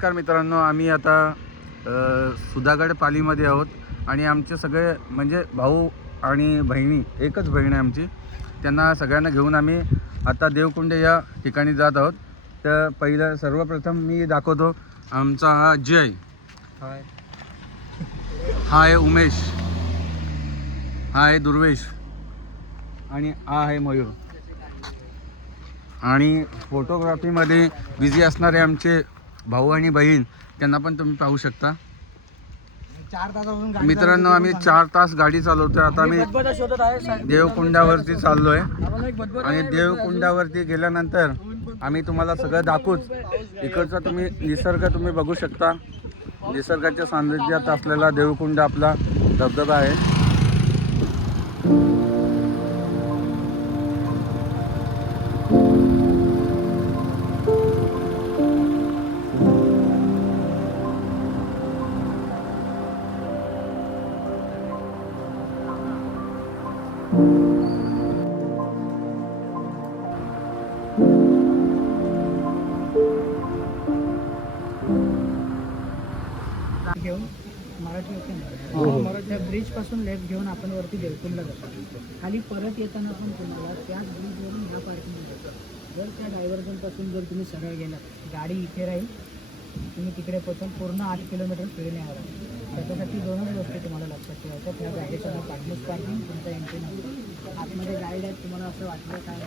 नमस्कार मित्रांनो, आम्ही आता सुधागड पालीमध्ये आहोत आणि आमचे सगळे म्हणजे भाऊ आणि बहिणी, एकच बहीण आहे आमची, त्यांना सगळ्यांना घेऊन आम्ही आता देवकुंड या ठिकाणी जात आहोत. तर पहिलं सर्वप्रथम मी दाखवतो आमचा हा जय, हाय, हा आहे उमेश, हा आहे दुर्वेश आणि हा आहे मयूर. आणि फोटोग्राफीमध्ये बिझी असणारे आमचे भाऊ आणि बहीण, त्यांना पण तुम्ही पाहू शकता. 4 तासापासून मित्रांनो, आम्ही 4 तास गाडी चालवतोय. आता आम्ही देवकुंडावरती चाललोय आणि देवकुंडावरती गेल्यानंतर आम्ही तुम्हाला सगळं दाखवूच. इकडचा तुम्ही निसर्ग तुम्ही बघू शकता. निसर्गाच्या सान्निध्यात असलेला देवकुंड आपला धबधबा आहे. घेऊन मराठी त्या ब्रिज पासून लेफ्ट घेऊन आपण वरती देवकुंडला जातो. खाली परत येताना पण तुम्हाला त्याच ब्रिजवरून ह्या पार्किंग जातो. जर त्या डायव्हर्जन पासून जर तुम्ही सरळ गेला, गाडी इथे राहील, तुम्ही तिकडे पोहोचून पूर्ण 8 किलोमीटर फिरून यावं लागेल. त्याच्यासाठी 2च गोष्टी तुम्हाला लक्षात ठेवायच्या. त्या गाडीचं नाव पार्किंग, तुमचा एंट्री नंबर. आतमध्ये गाईड आहेत, तुम्हाला असं वाटलं काय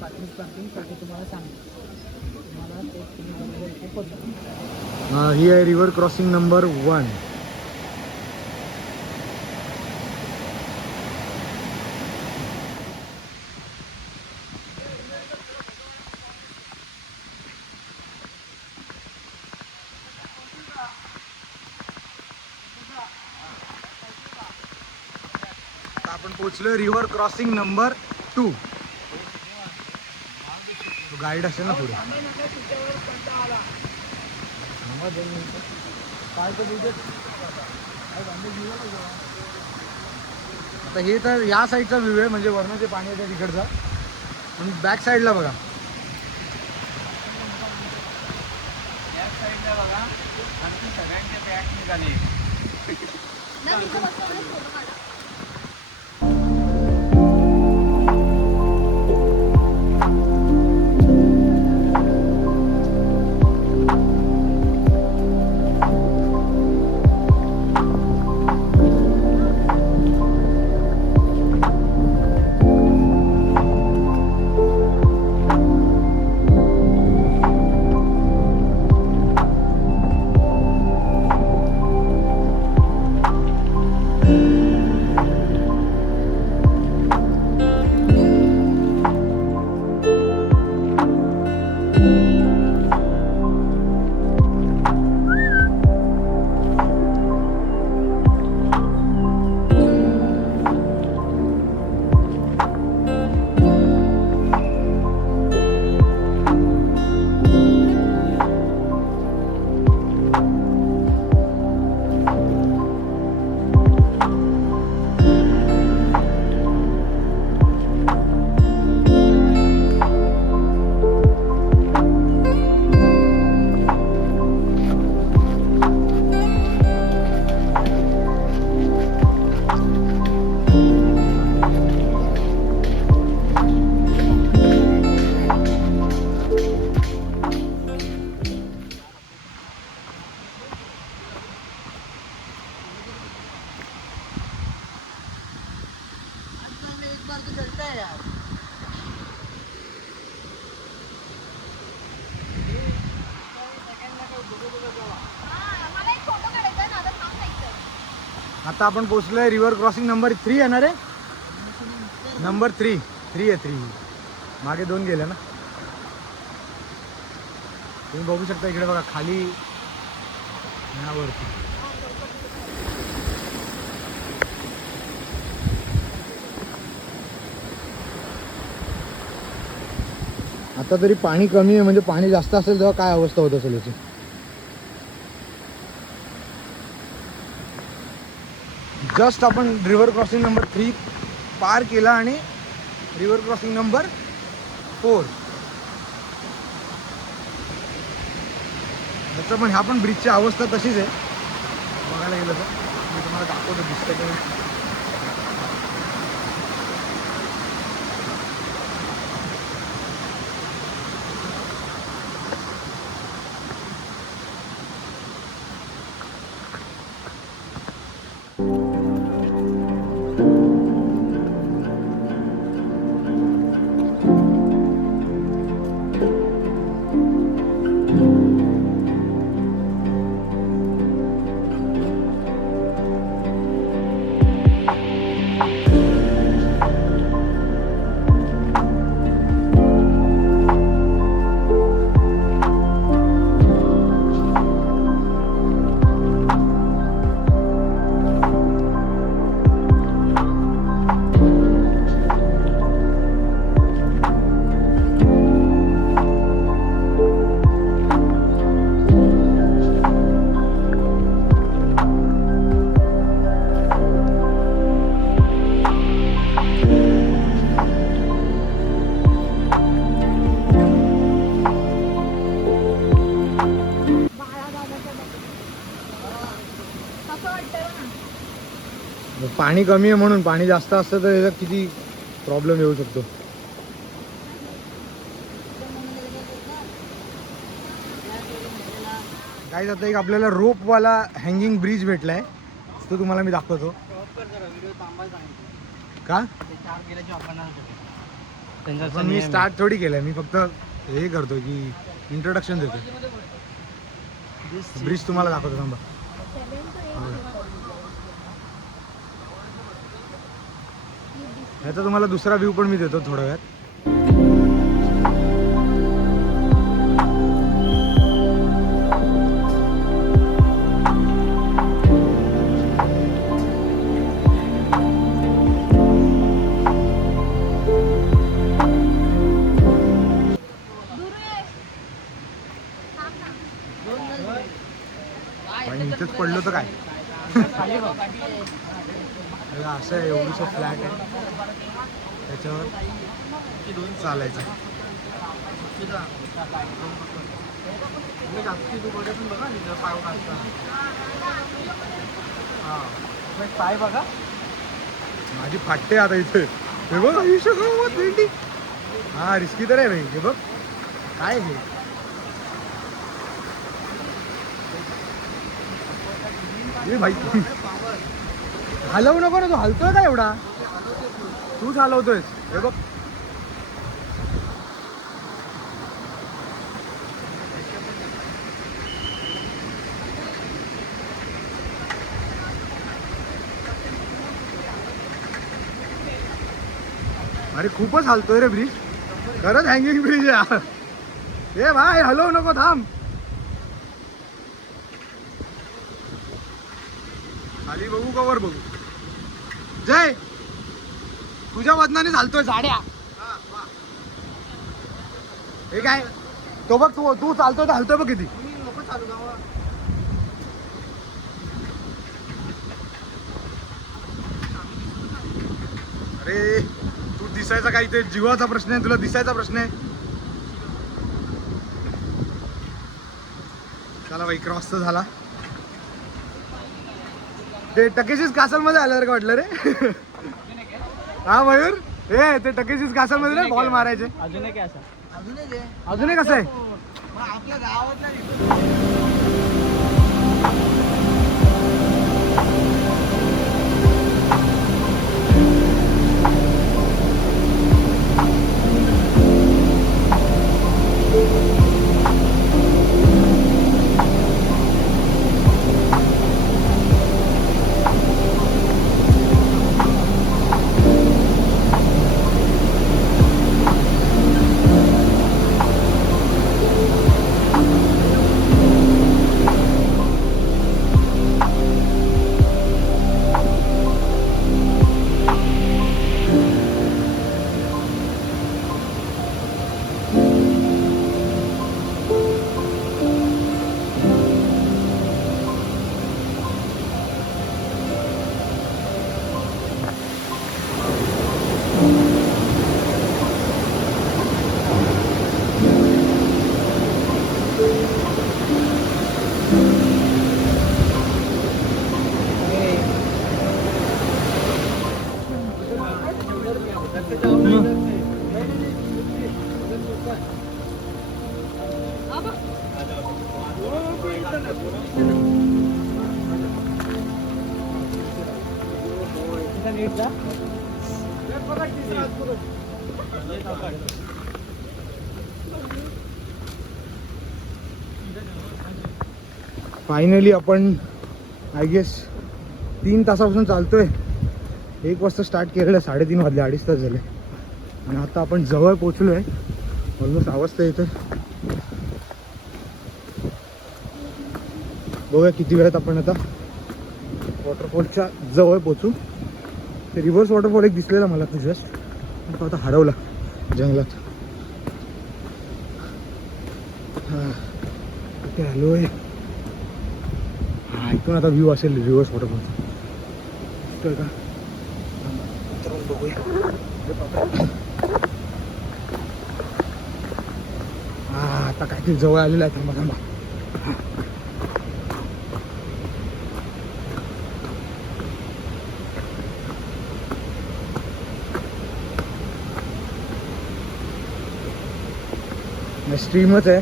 पार्किंगसाठी तुम्हाला सांगतो. तुम्हाला ते तुम्ही इथे पोहोचवा. ही आहे रिव्हर क्रॉसिंग नंबर 1. आपण पोहोचलोय रिव्हर क्रॉसिंग नंबर 2. गाईड असेल ना पुढे. आता हे तर या साईडचा व्ह्यू आहे, म्हणजे वरनं जे पाणी येतं तिकडचा. आणि बॅक साईडला बघा, सगळ्यांचे बॅग निघाले. आता आपण पोहोचलोय रिव्हर क्रॉसिंग नंबर 3 येणार आहे. नंबर 3 आहे. 3 मागे 2 गेले ना. तुम्ही बघू शकता इकडे बघा खाली वरती. आता तरी पाणी कमी आहे, म्हणजे पाणी जास्त असेल तेव्हा काय अवस्था होत असेल याची. जस्ट आपण रिव्हर क्रॉसिंग नंबर 3 पार केला आणि रिव्हर क्रॉसिंग नंबर 4. वरचं पण ह्या पण ब्रिजची अवस्था तशीच आहे बघायला गेलं तर. मी तुम्हाला दाखवतो दिसतं की पाणी कमी आहे म्हणून. पाणी जास्त असतं तर याच्यात किती प्रॉब्लेम येऊ शकतो. गाईज आता एक आपल्याला रोपवाला हँगिंग ब्रिज भेटलाय तो तुम्हाला मी दाखवतो. का पण मी स्टार्ट थोडी केलंय, मी फक्त हे करतो की इंट्रोडक्शन देतो. ब्रिज तुम्हाला दाखवतो थांबा. याचा तुम्हाला दुसरा व्ह्यू पण मी देतो थोड्या वेळात. आणि इथेच पडलो तर काय. असं आहे, एवढंसं फ्लॅट आहे, त्याच्यावर चालायचं. पाय बघा माझी फाटते आता इथे. हे बघ आयुष्य भेंडी. हा रिस्की तर आहे भाई. हे बघ काय हे. भाई हलवू नको ना, तू हलतोय का एवढा. तूच हलवतोय. हे बघ अरे खूपच हलतोय रे ब्रिज. खरंच हँगिंग ब्रिज आहे. ए भाई हलवू नको, थांब. खाली बघू का वर बघू. जय तुझ्या वजनाने चालतोय झाड्या. हे काय तो बघ, तू चालतोय तर हलतोय बघ किती. अरे तू दिसायचा काय, इथे जीवाचा प्रश्न आहे, तुला दिसायचा प्रश्न आहे. चला बाई क्रॉस तर झाला. ते टकेशीस कासल मध्ये आल्यावर का वाटलं रे. हा मयूर, हे ते टकेशीस कासल मध्ये रे बॉल मारायचे. अजून काय असं अजूनही कसं आहे. आपल्या गावातल्या फायनली आपण आय गेस 3 तासापासून चालतोय. 1 वाजता स्टार्ट केलेलं, 3:30 वाजले, 2.5 तास झाले आणि आता आपण जवळ पोचलो आहे. ऑलमोस्ट अवस्था येतं. बघूया किती वेळात आपण आता वॉटरफॉलच्या जवळ पोचू. ते रिव्हर्स वॉटरफॉल एक दिसलेला मला तर जस्ट, तो आता हरवला जंगलात. हां इथे आलो आहे. हां इथून आता व्ह्यू असेल रिव्हर्स वॉटरफॉल दिसतोय का? तर बघूया. हां आता काहीतरी जवळ आलेलं आहे. थांबा थांबा. स्ट्रीमच आहे,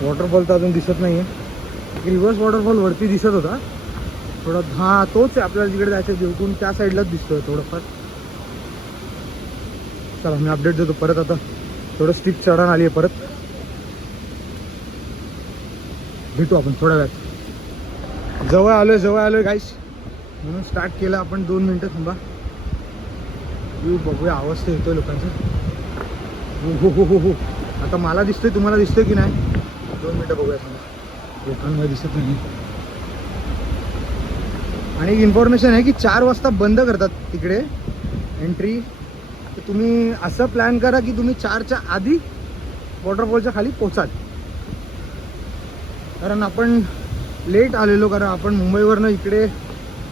वॉटरफॉल तर अजून दिसत नाही आहे. रिव्हर्स वॉटरफॉल वरती दिसत होता थोडा. हां तोच आहे, आपल्याला जिकडे जायचं देवकून त्या साईडलाच दिसतोय थोडंफार. चला मी अपडेट देतो परत. आता थोडं स्टिक चढण आली आहे परत. भेटू आपण थोड्या वेळात. जवळ आलोय गाईस, म्हणून स्टार्ट केलं आपण. 2 मिनटं थांबा. व्ह्यू बघूया. अवस्था येतोय लोकांचं. हो हो हो हो. आता मला दिसतोय, तुम्हाला दिसतोय की नाही? 2 मिनटं बघूया थांबा. लोकांना दिसत नाही. आणि एक इन्फॉर्मेशन आहे की 4 वाजता बंद करतात तिकडे एंट्री. तर तुम्ही असं प्लॅन करा की तुम्ही 4च्या आधी वॉटरफॉलच्या खाली पोचाल. कारण आपण लेट आलेलो, कारण आपण मुंबईवरनं इकडे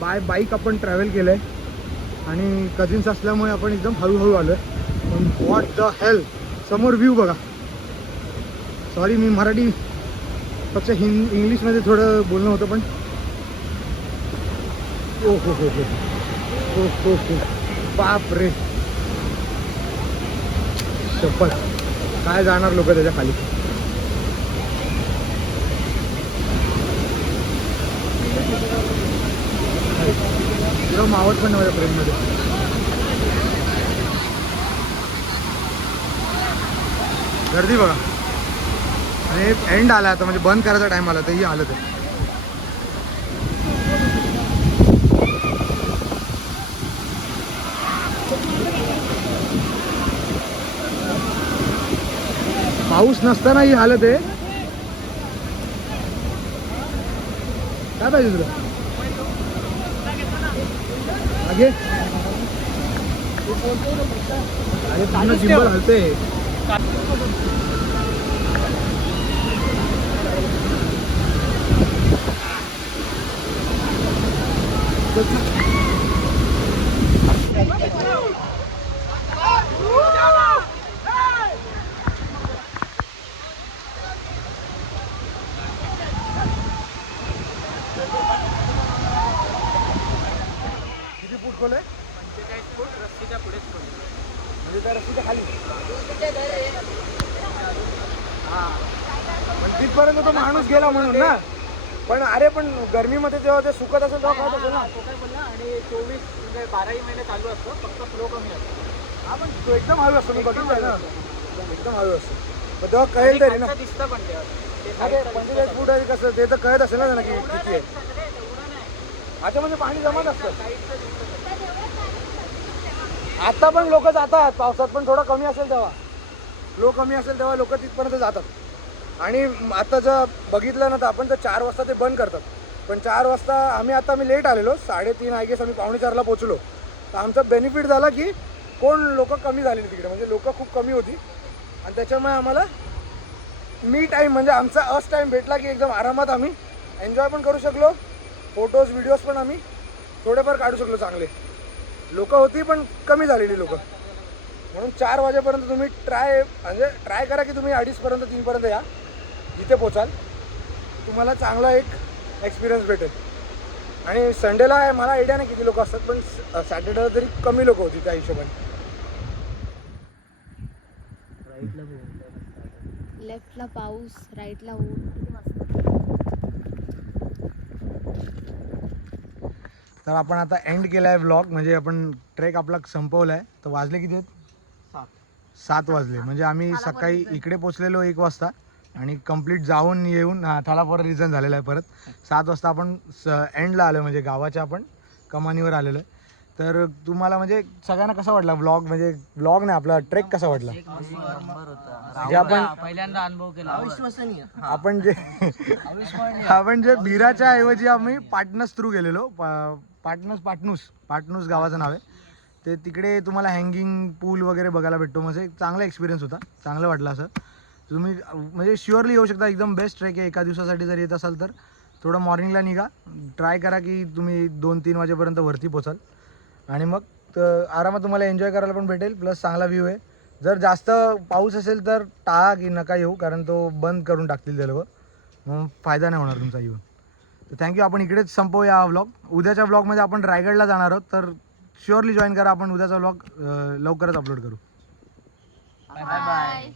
बाईक आपण ट्रॅव्हल केलं आहे आणि कझिन्स असल्यामुळे आपण एकदम हळूहळू आलो आहे. पण व्हॉट द हेल, समोर व्ह्यू बघा. सॉरी मी मराठी फक्त इंग्लिशमध्ये थोडं बोलणं होतं पण ओ हो हो हो हो हो हो बाप रे. शपथ काय जाणार लोक त्याच्या खाली. तुला मावत पण नव्हत्या फ्रेममध्ये. गर्दी बघा. आणि एंड आला आता, म्हणजे बंद करायचा टाइम आला तरी आलं ते. पाऊस नसताना ही हालत आहे. काय पाहिजे तुला आगे? अरे पूर्ण जिंबल हलते. किती फूट खोल आहे? 45 फूट. रस्सीच्या पुढेच खोल. म्हणजे त्या रस्त्याच्या खाली. हां पण तिथपर्यंत तो माणूस गेला म्हणून ना. पण अरे पण गरमीमध्ये जेव्हा ते सुकत असेल तेव्हा काय असेल ना. तो काय बोलला. आणि 24 म्हणजे 12ही महिने चालू असतो, फक्त फ्लो कमी असतो. हा पण तो एकदम हळू असतो. मी बघितलं ना एकदम हळू असतो. पण तेव्हा कळेल तरी ना. दिसतं पण अरे 45 फूट आहे कसं ते तर कळत असेल ना त्यांना की किती आहे. अच्छा म्हणजे पाणी जमत असतं. आता पण लोक जातात पावसात, पण थोडं कमी असेल तेव्हा. फ्लो कमी असेल तेव्हा लोक तिथपर्यंत जातात. आणि आता जर बघितलं ना तर आपण तर 4 वाजता ते बंद करतात. पण 4 वाजता आम्ही लेट आलेलो. 3:30 आय गेस आम्ही 3:45ला पोचलो. तर आमचा बेनिफिट झाला की कोण लोक कमी झालेली तिकडे, म्हणजे लोक खूप कमी होती. आणि त्याच्यामुळे आम्हाला मी टाईम म्हणजे आमचा अस टाईम भेटला की एकदम आरामात आम्ही एन्जॉय पण करू शकलो. फोटोज व्हिडिओज पण आम्ही थोडेफार काढू शकलो चांगले. लोक होती पण कमी झालेली लोक. म्हणून 4 वाजेपर्यंत तुम्ही ट्राय करा की तुम्ही 2:30पर्यंत 3पर्यंत या, इथे पोचाल. तुम्हाला चांगला एक एक्सपिरियन्स भेटेल. आणि संडेला मला आयडिया नाही किती लोक असतात, पण सॅटर्डेला तरी कमी लोक होती त्या हिशोबाने. लेफ्टला पाऊस, राईटला ऊन, किती मस्त. तर आपण आता एंड केला आहे व्लॉग, म्हणजे आपण ट्रेक आपला संपवला आहे. तर वाजले किती आहेत? 7 वाजले. म्हणजे आम्ही सकाळी इकडे पोचलेलो 1 वाजता आणि कंप्लीट जाऊन येऊन थाला परत रिझन झालेला आहे. परत 7 वाजता आपण एंडला आलो, म्हणजे गावाच्या आपण कमानीवर आलेलो आहे. तर तुम्हाला म्हणजे सगळ्यांना कसा वाटला व्लॉग? म्हणजे व्लॉग नाही, आपला ट्रेक कसा वाटला? म्हणजे आपण पहिल्यांदा अनुभव केला. आपण जे बिराच्या ऐवजी आम्ही पाटणस थ्रू गेलेलो. पाटणूस गावाचं नाव आहे ते. तिकडे तुम्हाला हँगिंग पूल वगैरे बघायला भेटतो. म्हणजे चांगला एक्सपिरियन्स होता, चांगलं वाटलं. असं तुम्ही म्हणजे शुअरली येऊ शकता. एकदम बेस्ट ट्रेक आहे. एका दिवसासाठी जर येत असाल तर थोडं मॉर्निंगला निघा. ट्राय करा की तुम्ही 2-3 वाजेपर्यंत वरती पोचाल आणि मग आरामात तुम्हाला एन्जॉय करायला पण भेटेल. प्लस चांगला व्ह्यू आहे. जर जास्त पाऊस असेल तर टाळा की नका येऊ, कारण तो बंद करून टाकतील ते लोक, मग फायदा नाही होणार तुमचा येऊन. तर थँक्यू. आपण इकडेच संपवूया हा व्लॉग. उद्याच्या व्लॉगमध्ये आपण रायगडला जाणार आहोत, तर शुअरली जॉईन करा. आपण उद्याचा व्लॉग लवकरच अपलोड करू. बाय.